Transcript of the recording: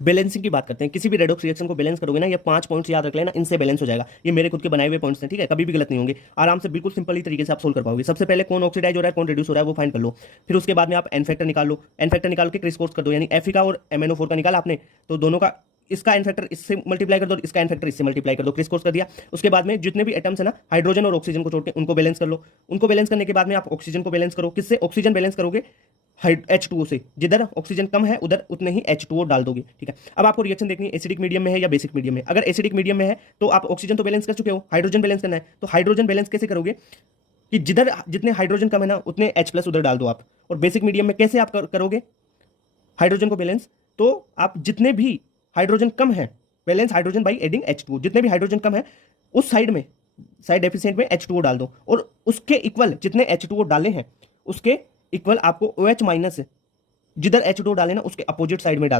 Balancing की बात करते हैं। किसी भी रेडॉक्स रिएक्शन को बैलेंस करोगे ना, ये 5 पॉइंट्स याद रख लेना, इनसे बैलेंस हो जाएगा। ये मेरे खुद के बनाए हुए पॉइंट्स हैं, ठीक है, कभी भी गलत नहीं होंगे, आराम से बिल्कुल सिंपल ही तरीके से आप सोल्व कर पाओगे। सबसे पहले कौन ऑक्सीडाइज हो रहा है, कौन रिड्यूस हो रहा है, वो फाइंड कर लो। फिर उसके बाद में आप एन फैक्टर निकाल लो, एन फैक्टर निकाल के क्रिस क्रॉस कर दो, यानी एफ का और MnO4 का निकाला आपने, तो दोनों का इसका एन फैक्टर इससे मल्टीप्लाई कर दो, इसका एन फैक्टर इससे मल्टीप्लाई कर दो, क्रिस क्रॉस कर दिया। उसके बाद में जितने भी एटम्स है ना, हाइड्रोजन और ऑक्सीजन को छोड़ के उनको बैलेंस कर लो। उनको बैलेंस करने के बाद में आप ऑक्सीजन को बैलेंस करो। किससे ऑक्सीजन बैलेंस करोगे? H2O से। जिधर ऑक्सीजन कम है उधर उतने ही H2O डाल दोगे, ठीक है। अब आपको रिएक्शन देखनी है एसिडिक मीडियम में है या बेसिक मीडियम में। अगर एसिडिक मीडियम में है तो आप ऑक्सीजन तो बैलेंस कर चुके हो, हाइड्रोजन बैलेंस करना है। तो हाइड्रोजन बैलेंस कैसे करोगे कि जिधर जितने हाइड्रोजन कम है ना उतने H+ उधर डाल दो आप। और बेसिक मीडियम में कैसे आप करोगे हाइड्रोजन को बैलेंस? तो आप जितने भी हाइड्रोजन कम है, balance hydrogen by adding H2O, जितने भी हाइड्रोजन कम है उस साइड में, साइड एफिशिएंट में H2O डाल दो, और उसके इक्वल जितने H2O डाले हैं उसके इक्वल आपको OH- जिधर H2O डाले ना उसके अपोजिट साइड में डाल